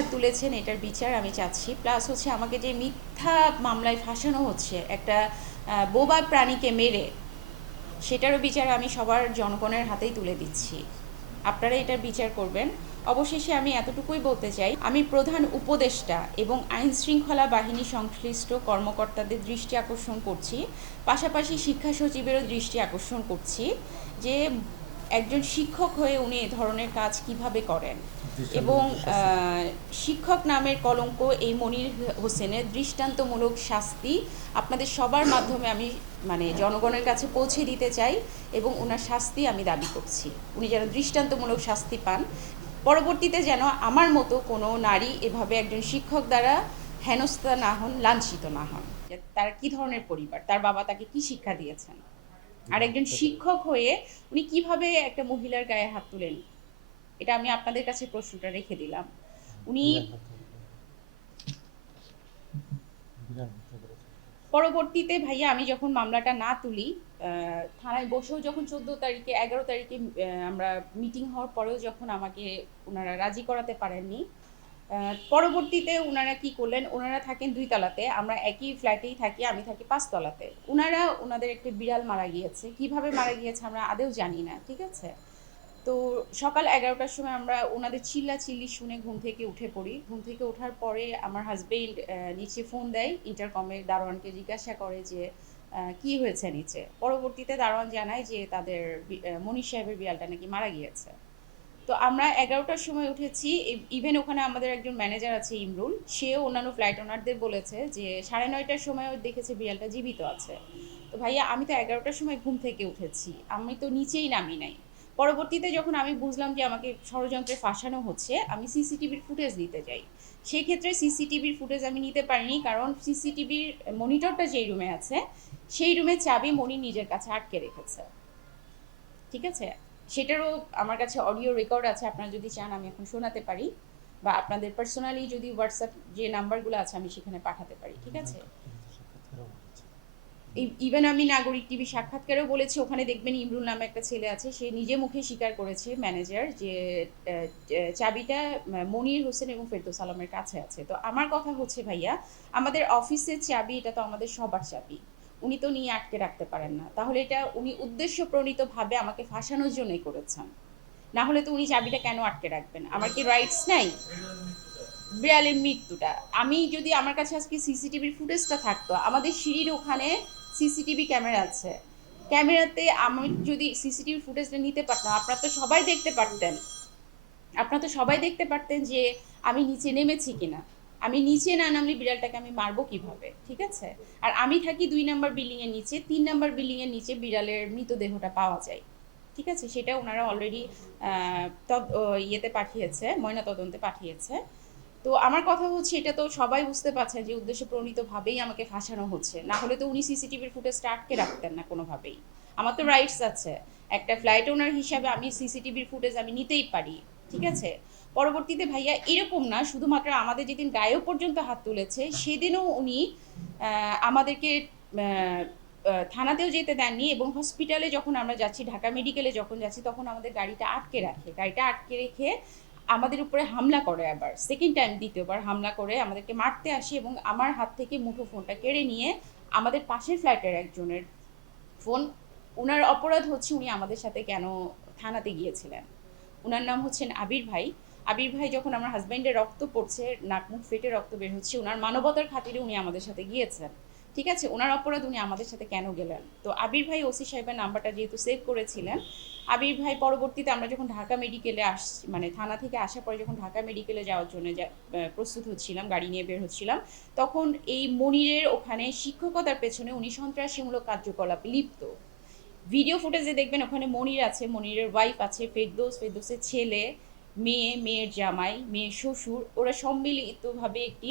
হাত তুলেছেন, এটার বিচার আমি চাচ্ছি। প্লাস হচ্ছে আমাকে যে মিথ্যা মামলায় ফাঁসানো হচ্ছে, একটা বোবা প্রাণীকে মেরে, সেটারও বিচার আমি সবার জনগণের হাতেই তুলে দিচ্ছি। আপনারা এটার বিচার করবেন। অবশেষে আমি এতটুকুই বলতে চাই, আমি প্রধান উপদেষ্টা এবং আইন শৃঙ্খলা বাহিনী সংশ্লিষ্ট কর্মকর্তাদের দৃষ্টি আকর্ষণ করছি, পাশাপাশি শিক্ষা সচিবেরও দৃষ্টি আকর্ষণ করছি যে একজন শিক্ষক হয়ে উনি এ ধরনের কাজ কীভাবে করেন? এবং শিক্ষক নামের কলঙ্ক এই মনির হোসেনের দৃষ্টান্তমূলক শাস্তি আপনাদের সবার মাধ্যমে আমি মানে জনগণের কাছে পৌঁছে দিতে চাই এবং ওনার শাস্তি আমি দাবি করছি। উনি যেন দৃষ্টান্তমূলক শাস্তি পান। পরবর্তীতে যেন আমার মতো কোনো নারী এভাবে একজন শিক্ষক দ্বারা হেনস্থা না হন লাঞ্ছিত না হন। তার কি ধরনের পরিবার? তার বাবা তাকে কি শিক্ষা দিয়েছেন? আর একজন শিক্ষক হয়ে উনি কীভাবে একটা মহিলার গায়ে হাত তুলেন এটা আমি আপনাদের কাছে প্রশ্নটা রেখে দিলাম। উনি পরবর্তীতে ভাইয়া আমি যখন মামলাটা না তুলি আহ, থানায় বসেও যখন চোদ্দ তারিখে এগারো তারিখে আমরা মিটিং হওয়ার পরেও যখন আমাকে ওনারা রাজি করাতে পারেননি পরবর্তীতে ওনারা কি করলেন? ওনারা থাকেন দুই তলাতে। আমরা একই ফ্ল্যাটেই থাকি, আমি থাকি পাঁচতলাতে ওনারা ওনাদের একটা বিড়াল মারা গিয়েছে। কীভাবে মারা গিয়েছে আমরা আদেও জানি না, ঠিক আছে? তো সকাল এগারোটার সময় আমরা ওনাদের চিল্লা চিল্লি শুনে ঘুম থেকে উঠে পড়ি। ঘুম থেকে ওঠার পরে আমার হাজবেন্ড নিচে ফোন দেয়। ইন্টারকমে দারোয়ানকে জিজ্ঞাসা করে যে কি হয়েছে নিচে? পরবর্তীতে দারোয়ান জানায় যে তাদের মনীষ সাহেবের বিড়ালটা নাকি মারা গিয়েছে। তো আমরা এগারোটার সময় উঠেছি। ইভেন ওখানে আমাদের একজন ম্যানেজার আছে, ইমরুল। সেও অন্যান্য ফ্লাইট ওনারদের বলেছে যে, সাড়ে নয়টার সময় দেখেছে বিড়ালটা জীবিত আছে। তো ভাইয়া, আমি তো এগারোটার সময় ঘুম থেকে উঠেছি। আমি তো নিচেই নামি নাই। পরবর্তীতে যখন আমি বুঝলাম যে আমাকে ষড়যন্ত্রে ফাঁসানো হচ্ছে, আমি সিসিটিভির ফুটেজ নিতে যাই। সেই ক্ষেত্রে সিসিটিভির ফুটেজ আমি নিতে পারিনি কারণ সিসিটিভির মনিটরটা যেই রুমে আছে, সেই রুমে চাবি মনি নিজের কাছে আটকে রেখেছে। ঠিক আছে? সেটারও আমার কাছে অডিও রেকর্ড আছে আপনারা যদি চান আমি এখন শোনাতে পারি বা আপনাদের পার্সোনালি যদি হোয়াটসঅ্যাপ যে নাম্বারগুলো আছে আমি সেখানে পাঠাতে পারি ঠিক আছে? ইভেন আমি নাগরিক টিভি সাক্ষাৎকারেও বলেছি ওখানে দেখবেন ইমরুল নামে একটা ছেলে আছে সে নিজে মুখে স্বীকার করেছে ম্যানেজার যে চাবিটা মনির হোসেন এবং ফেরদৌস আলমের কাছে আছে। তো আমার কথা হচ্ছে ভাইয়া আমাদের অফিসের চাবি এটা তো আমাদের সবার চাবি। উনি তো নিয়ে আটকে রাখতে পারেন না। তাহলে এটা উনি উদ্দেশ্য প্রণীতভাবে আমাকে ফাঁসানোর জন্যই করেছেন। না হলে তো উনি চাবিটা কেন আটকে রাখবেন? আমার কি রাইটস নাই? বিড়ালের মৃত্যুটা। আমি যদি আমার কাছে আজকে সিসিটিভির ফুটেজটা থাকতো, আমাদের সিঁড়ির ওখানে সিসিটিভি ক্যামেরা আছে। ক্যামেরাতে আমি যদি সিসিটিভি ফুটেজটা নিতে পারতাম, আপনারা তো সবাই দেখতে পারতেন। আপনারা তো সবাই দেখতে পারতেন যে আমি নিচে নেমেছি কিনা। আমি নিচে না নামলে বিড়ালটাকে আমি মারবো কীভাবে? ঠিক আছে? আর আমি থাকি দুই নাম্বার বিল্ডিং এর নিচে, তিন নাম্বার বিল্ডিং এর নিচে বিড়ালের মৃতদেহটা পাওয়া যায়। ঠিক আছে? সেটা ওনারা অলরেডি ইয়েতে পাঠিয়েছে ময়না তদন্তে পাঠিয়েছে। তো আমার কথা হচ্ছে, এটা তো সবাই বুঝতে পারছেন যে উদ্দেশ্য প্রণীতভাবেই আমাকে ফাঁসানো হচ্ছে। না হলে তো উনি সিসিটিভির ফুটেজটা আটকে রাখতেন না কোনোভাবেই। আমার তো রাইটস আছে। একটা ফ্লাইট ওনার হিসাবে আমি সিসিটিভির ফুটেজ আমি নিতেই পারি। ঠিক আছে? পরবর্তীতে ভাইয়া এরকম না, শুধুমাত্র আমাদের যেদিন গায়েও পর্যন্ত হাত তুলেছে, সেদিনও উনি আমাদেরকে থানাতেও যেতে দেননি এবং হসপিটালে যখন আমরা যাচ্ছি, ঢাকা মেডিকেলে যখন যাচ্ছি, তখন আমাদের গাড়িটা আটকে রাখে। গাড়িটা আটকে রেখে আমাদের উপরে হামলা করে আবার। সেকেন্ড টাইম দ্বিতীয়বার হামলা করে আমাদেরকে মারতে আসে এবং আমার হাত থেকে মুঠো ফোনটা কেড়ে নিয়ে আমাদের পাশের ফ্ল্যাটের একজনের ফোন ওনার অপরাধ হচ্ছে উনি আমাদের সাথে কেন থানাতে গিয়েছিলেন। ওনার নাম হচ্ছেন আবির ভাই। আবির ভাই যখন আমার হাজব্যান্ডের রক্ত পড়ছে, নাক মুখ ফেটে রক্ত বের হচ্ছে ওনার মানবতার খাতিরে উনি আমাদের সাথে গিয়েছেন। ঠিক আছে? ওনার অপরাধ উনি আমাদের সাথে কেন গেলেন? তো আবির ভাই ওসি সাহেবের নাম্বারটা যেহেতু সেভ করেছিলেন, আবির ভাই পরবর্তীতে আমরা যখন ঢাকা মেডিকেলে আস মানে থানা থেকে আসার পরে যখন ঢাকা মেডিকেলে যাওয়ার জন্য প্রস্তুত হচ্ছিলাম, গাড়ি নিয়ে বের হচ্ছিলাম, তখন এই মনিরের ওখানে শিক্ষকতার পেছনে উনি সন্ত্রাসীমূলক কার্যকলাপ লিপ্ত। ভিডিও ফুটেজে দেখবেন ওখানে মনির আছে, মনিরের ওয়াইফ আছে, ফেরদৌস, ফেরদৌসের ছেলে মেয়ে মেয়ের জামাই মেয়ের শ্বশুর ওরা সম্মিলিতভাবে একটি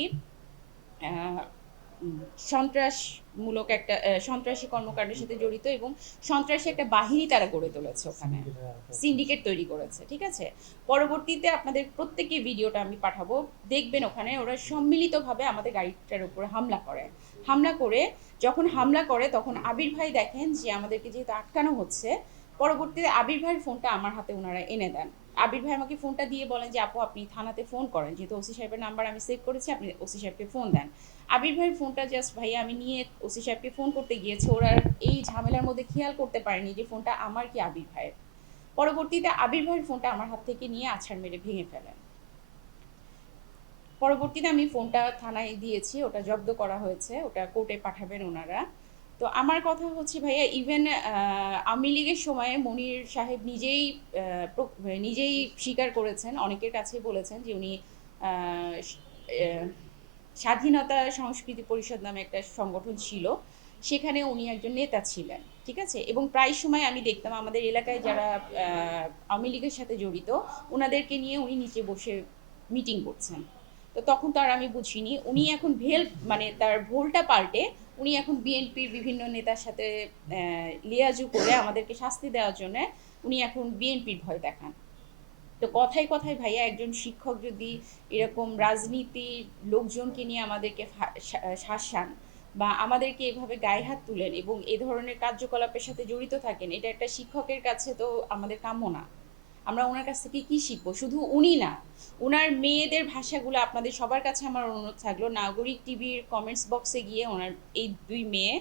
সন্ত্রাসমূলক একটা সন্ত্রাসী কর্মকাণ্ডের সাথে জড়িত এবং সন্ত্রাসী একটা বাহিনী তারা গড়ে তুলেছে ওখানে। সিন্ডিকেট তৈরি করেছে ঠিক আছে? পরবর্তীতে আপনাদের প্রত্যেকে ভিডিওটা আমি পাঠাবো। দেখবেন ওখানে ওরা সম্মিলিতভাবে আমাদের গাড়িটার উপরে হামলা করে। হামলা করে যখন হামলা করে তখন আবির ভাই দেখেন যে আমাদেরকে যেহেতু আটকানো হচ্ছে পরবর্তীতে আবির ভাইয়ের ফোনটা আমার হাতে ওনারা এনে দেন। আবির ভাই আমাকে ফোনটা দিয়ে বলেন যে, আপু, আপনি থানাতে ফোন করেন। যেহেতু ওসি সাহেবের নাম্বার আমি সেভ করেছি, আপনি ওসি সাহেবকে ফোন দেন। আবির ভাইয়ের ফোনটা জাস্ট ভাইয়া আমি নিয়ে ওসি সাহেবকে ফোন করতে গিয়েছি। ওরা এই ঝামেলার মধ্যে খেয়াল করতে পারেনি যে, ফোনটা আমার কি আবির ভাইয়ের। পরবর্তীতে আবির ভাইয়ের ফোনটা আমার হাত থেকে নিয়ে আছাড় মেরে ভেঙে ফেলেন। পরবর্তীতে আমি ফোনটা থানায় দিয়েছি, ওটা জব্দ করা হয়েছে, ওটা কোর্টে পাঠাবেন ওনারা। তো আমার কথা হচ্ছে ভাইয়া ইভেন আওয়ামী লীগের সময়ে মনির সাহেব নিজেই নিজেই স্বীকার করেছেন, অনেকের কাছে বলেছেন যে উনি স্বাধীনতা সংস্কৃতি পরিষদ নামে একটা সংগঠন ছিল, সেখানে উনি একজন নেতা ছিলেন, ঠিক আছে? এবং প্রায় সময় আমি দেখতাম আমাদের এলাকায় যারা আওয়ামী লীগের সাথে জড়িত ওনাদেরকে নিয়ে উনি নিচে বসে মিটিং করছেন। তো তখন তো আর আমি বুঝিনি, উনি এখন ভেল মানে তার ভোলটা পাল্টে উনি এখন বিএনপির বিভিন্ন নেতার সাথে লিয়াজু করে আমাদেরকে শাস্তি দেওয়ার জন্য উনি এখন বিএনপির ভয় দেখান। তো কথায় কথায় ভাইয়া একজন শিক্ষক যদি এরকম রাজনীতির লোকজনকে নিয়ে আমাদেরকে শাসান বা আমাদেরকে এভাবে গায়ে হাত তুলেন এবং এ ধরনের কার্যকলাপের সাথে জড়িত থাকেন, এটা একটা শিক্ষকের কাছে তো আমাদের কাম্য না। আমরা ওনার কাছ থেকে কি শিখব? শুধু উনি না ওনার মেয়েদের ভাষাগুলো আপনাদের সবার কাছে আমার অনুরোধ থাকল, নাগরিক টিভির কমেন্টস বক্সে গিয়ে ওনার এই দুই মেয়ে,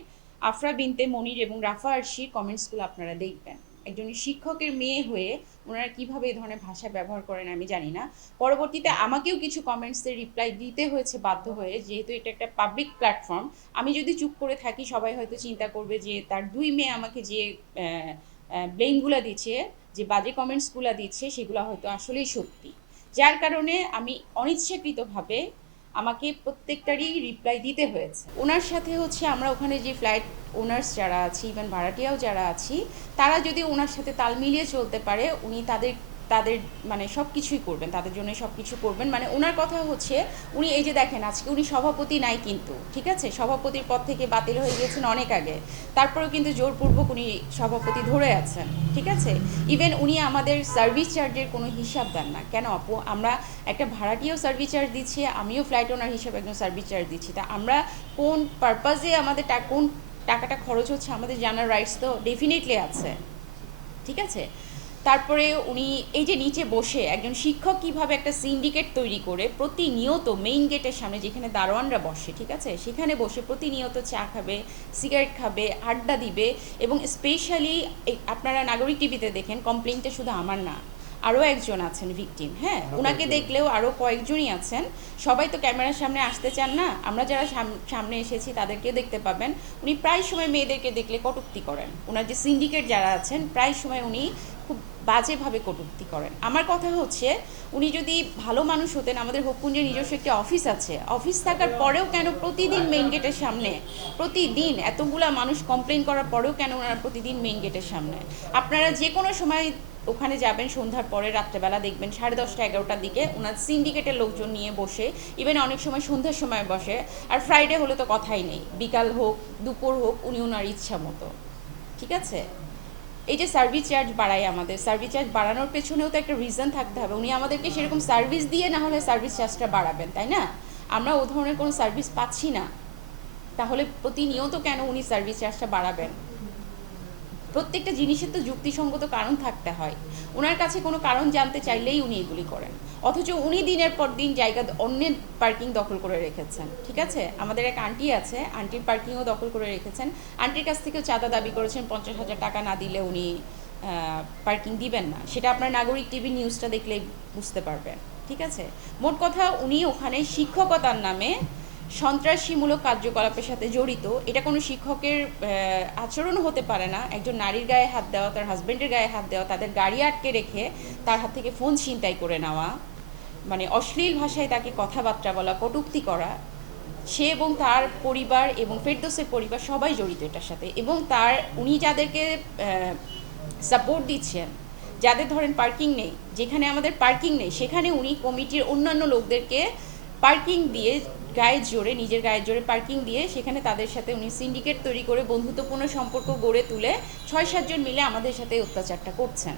আফরা বিনতে মনির এবং রাফা আরশির কমেন্টসগুলো আপনারা দেখবেন। একজন শিক্ষকের মেয়ে হয়ে ওনারা কীভাবে এই ধরনের ভাষা ব্যবহার করেন আমি জানি না। পরবর্তীতে আমাকেও কিছু কমেন্টসের রিপ্লাই দিতে হয়েছে, বাধ্য হয়ে, যেহেতু এটা একটা পাবলিক প্ল্যাটফর্ম আমি যদি চুপ করে থাকি, সবাই হয়তো চিন্তা করবে যে তার দুই মেয়ে আমাকে যে ব্লেমগুলো দিচ্ছে, যে বাজে কমেন্টসগুলো দিচ্ছে, সেগুলো হয়তো আসলেই সত্যি। যার কারণে আমি অনিচ্ছাকৃতভাবে আমাকে প্রত্যেকটারই রিপ্লাই দিতে হয়েছে। ওনার সাথে হচ্ছে আমরা ওখানে যে ফ্লাইট ওনার্স যারা আছি ইভেন ভাড়াটিয়াও যারা আছি, তারা যদি ওনার সাথে তাল মিলিয়ে চলতে পারে, উনি তাদের তাদের মানে সব কিছুই করবেন, তাদের জন্য সব কিছু করবেন। মানে ওনার কথা হচ্ছে, উনি এই যে দেখেন আজকে উনি সভাপতি নাই কিন্তু, ঠিক আছে? সভাপতির পদ থেকে বাতিল হয়ে গিয়েছেন অনেক আগে। তারপরেও কিন্তু জোরপূর্বক উনি সভাপতি ধরে আছেন, ঠিক আছে? ইভেন উনি আমাদের সার্ভিস চার্জের কোনো হিসাব দেন না। কেন আপু? আমরা একটা ভাড়াটিও সার্ভিস চার্জ দিচ্ছি, আমিও ফ্লাইট ওনার হিসাবে একজন সার্ভিস চার্জ দিচ্ছি। তা আমরা কোন পারপাজে আমাদের কোন টাকাটা খরচ হচ্ছে আমাদের জানার রাইটস তো ডেফিনেটলি আছে, ঠিক আছে? তারপরে উনি এই যে নিচে বসে একজন শিক্ষক কীভাবে একটা সিন্ডিকেট তৈরি করে প্রতিনিয়ত মেইন গেটের সামনে যেখানে দারোয়ানরা বসে ঠিক আছে? সেখানে বসে প্রতিনিয়ত চা খাবে সিগারেট খাবে আড্ডা দিবে এবং স্পেশালি আপনারা নাগরিক টিভিতে দেখেন কমপ্লেনটা শুধু আমার না আরও একজন আছেন ভিকটিম হ্যাঁ? ওনাকে দেখলেও আরও কয়েকজনই আছেন। সবাই তো ক্যামেরার সামনে আসতে চান না। আমরা যারা সাম- সামনে এসেছি তাদেরকে দেখতে পাবেন। উনি প্রায় সময় মেয়েদেরকে দেখলে কটুক্তি করেন। ওনার যে সিন্ডিকেট যারা আছেন প্রায় সময় উনি বাজেভাবে কটূক্তি করেন। আমার কথা হচ্ছে, উনি যদি ভালো মানুষ হতেন, আমাদের হকুঞ্জের নিজস্ব একটি অফিস আছে। অফিস থাকার পরেও কেন প্রতিদিন মেইন গেটের সামনে, প্রতিদিন এতগুলা মানুষ কমপ্লেন করার পরেও কেন ওনারা প্রতিদিন মেইন গেটের সামনে? আপনারা যে কোনো সময় ওখানে যাবেন, সন্ধ্যার পরে, রাত্রেবেলা দেখবেন সাড়ে দশটা, এগারোটার দিকে ওনার সিন্ডিকেটের লোকজন নিয়ে বসে ইভেন অনেক সময় সন্ধ্যার সময় বসে, আর ফ্রাইডে হলে তো কথাই নেই। বিকাল হোক, দুপুর হোক, উনি ওনার ইচ্ছা মতো। ঠিক আছে? এই যে সার্ভিস চার্জ বাড়ায় আমাদের সার্ভিস চার্জ বাড়ানোর পেছনেও তো একটা রিজন থাকতে হবে। উনি আমাদেরকে সেরকম সার্ভিস দিয়ে না হলে সার্ভিস চার্জটা বাড়াবেন, তাই না? আমরা ও ধরনের কোনো সার্ভিস পাচ্ছি না। তাহলে প্রতিনিয়ত কেন উনি সার্ভিস চার্জটা বাড়াবেন? প্রত্যেকটা জিনিসের তো যুক্তিসঙ্গত কারণ থাকতে হয়। ওনার কাছে কোনো কারণ জানতে চাইলেই উনি এগুলি করেন। অথচ উনি দিনের পর দিন জায়গা অন্যের পার্কিং দখল করে রেখেছেন, ঠিক আছে? আমাদের এক আন্টি আছে আন্টির পার্কিংও দখল করে রেখেছেন। আন্টির কাছ থেকেও চাঁদা দাবি করেছেন, পঞ্চাশ হাজার টাকা না দিলে উনি পার্কিং দিবেন না। সেটা আপনার নাগরিক টিভি নিউজটা দেখলেই বুঝতে পারবেন, ঠিক আছে? মোট কথা উনি ওখানে শিক্ষকতার নামে সন্ত্রাসীমূলক কার্যকলাপের সাথে জড়িত। এটা কোনো শিক্ষকের আচরণ হতে পারে না। একজন নারীর গায়ে হাত দেওয়া, তার হাজব্যান্ডের গায়ে হাত দেওয়া, তাদের গাড়ি আটকে রেখে তার হাত থেকে ফোন ছিনতাই করে নেওয়া মানে অশ্লীল ভাষায় তাকে কথাবার্তা বলা, কটুক্তি করা। সে এবং তার পরিবার এবং ফেরদোসের পরিবার সবাই জড়িত এটার সাথে। এবং তার, উনি যাদেরকে সাপোর্ট দিচ্ছেন যাদের ধরেন পার্কিং নেই, যেখানে আমাদের পার্কিং নেই, সেখানে উনি কমিটির অন্যান্য লোকদেরকে পার্কিং দিয়ে গায়ের জোরে, নিজের গায়ের জোরে পার্কিং দিয়ে সেখানে তাদের সাথে উনি সিন্ডিকেট তৈরি করে বন্ধুত্বপূর্ণ সম্পর্ক গড়ে তুলে ছয় সাতজন মিলে আমাদের সাথে অত্যাচারটা করছেন।